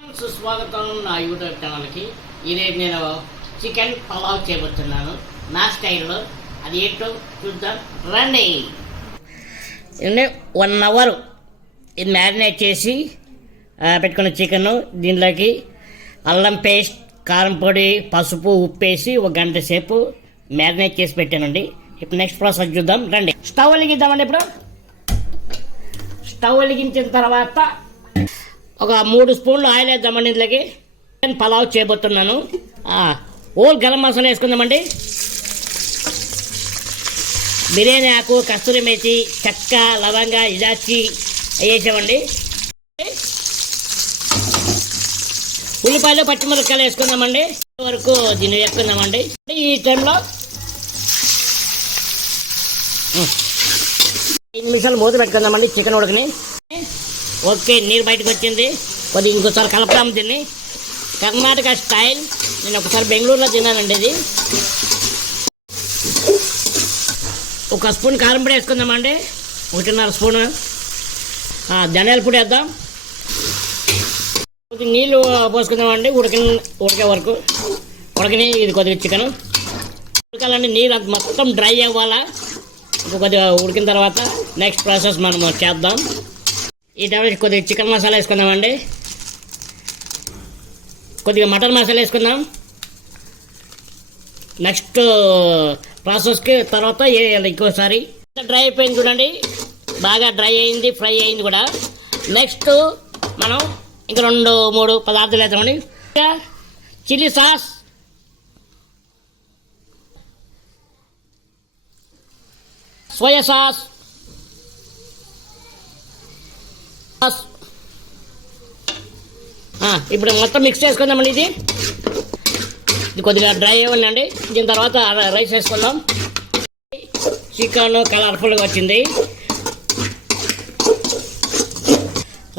సుస్వాగతం నా యూట్యూబ్ ఛానల్కి. ఈరోజు నేను చికెన్ పలావ్ చేయబోతున్నాను నా స్టైల్లో. అది ఏంటో చూద్దాం రండి. 1 అవర్ ఇది మ్యారినేట్ చేసి పెట్టుకున్న చికెన్, దీంట్లోకి అల్లం పేస్ట్, కారం పొడి, పసుపు, ఉప్పు వేసి 1 గంట సేపు మ్యారినేట్ చేసి పెట్టానండి. ఇప్పుడు నెక్స్ట్ ప్రాసెస్ చూద్దాం రండి. స్టవ్ వెలిగిద్దామండి. ఇప్పుడు స్టవ్ వెలిగించిన తర్వాత ఒక 3 స్పూన్లు ఆయిల్ వేద్దామండి. ఇందులోకి చికెన్ పలావ్ చేయబోతున్నాను. ఓల్ గరం మసాలా వేసుకుందామండి. బిర్యానీ ఆకు, కస్తూరి మేతి, చెక్క, లవంగ, ఇలాచి వేసామండి. ఉల్లిపాయలు, పచ్చిమిరపకాయలు వేసుకుందామండి. వరకు దీన్ని వేసుకుందామండి. ఈ టైంలో 5 నిమిషాలు మూత పెట్టుకుందామండి చికెన్ ఉడకని. ఓకే, నీరు బయటకు వచ్చింది. కొద్దిగా ఇంకోసారి కలపదాము దీన్ని. కర్ణాటక స్టైల్. నేను ఒకసారి బెంగళూరులో తిన్నానండి. ఇది 1 స్పూన్ కారం పొడి వేసుకుందామండి. 1.5 స్పూన్ ధనియాల పొడి వేద్దాం. కొద్దిగా నీళ్ళు పోసుకుందామండి. ఉడికే వరకు ఉడకని. ఇది కొద్దిగా చికెన్ ఉడకాలండి. నీరు అది మొత్తం డ్రై అవ్వాలా. కొద్దిగా ఉడికిన తర్వాత నెక్స్ట్ ప్రాసెస్ మనం చేద్దాం. ఈ టైంలో కొద్దిగా చికెన్ మసాలా వేసుకుందామండి. కొద్దిగా మటన్ మసాలా వేసుకుందాం. నెక్స్ట్ ప్రాసెస్కి తర్వాత వేయాలి ఇంకోసారి. డ్రై అయిపోయింది చూడండి, బాగా డ్రై అయింది, ఫ్రై అయింది కూడా. నెక్స్ట్ మనం ఇంకా 2-3 పదార్థాలు వేద్దామండి. చిల్లీ సాస్, సోయా సాస్, ఇప్పుడు మొత్తం మిక్స్ చేసుకుందామండి. ఇది కొద్దిగా డ్రై అవ్వండి. దీని తర్వాత రైస్ వేసుకుందాం. చికెన్ కలర్ఫుల్గా వచ్చింది.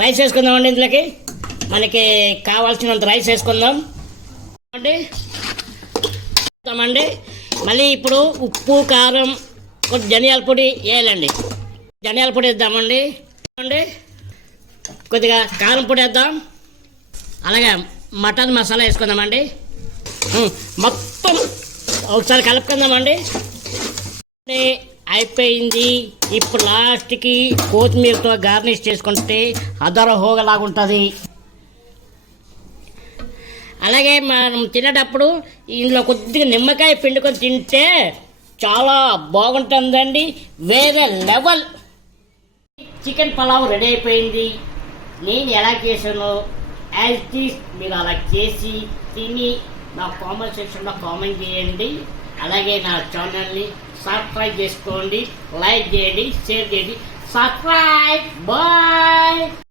రైస్ వేసుకుందామండి. ఇందులోకి మనకి కావాల్సినంత రైస్ వేసుకుందాం అండి. మళ్ళీ ఇప్పుడు ఉప్పు, కారం, కొద్ది ధనియాల పొడి వేయాలండి. ధనియాల పొడి వేద్దామండి. కొద్దిగా కారం పొడి వేద్దాం. అలాగే మటన్ మసాలా వేసుకుందామండి. మొత్తం ఒకసారి కలుపుకుందామండి. అయిపోయింది. ఇప్పుడు లాస్ట్కి కొత్తిమీరతో గార్నిష్ చేసుకుంటే అదరహోగలాగా ఉంటుంది. అలాగే మనం తినేటప్పుడు ఇందులో కొద్దిగా నిమ్మకాయ పిండుకొని తింటే చాలా బాగుంటుందండి. వేరే లెవెల్. చికెన్ పలావ్ రెడీ అయిపోయింది. నేను ఎలా చేశానో యాజ్ ఇట్ ఈస్ మీరు అలా చేసి తిని నా కామెంట్ సెక్షన్లో కామెంట్ చేయండి. అలాగే నా ఛానల్ని సబ్స్క్రైబ్ చేసుకోండి, లైక్ చేయండి, షేర్ చేయండి. సబ్స్క్రైబ్. బాయ్.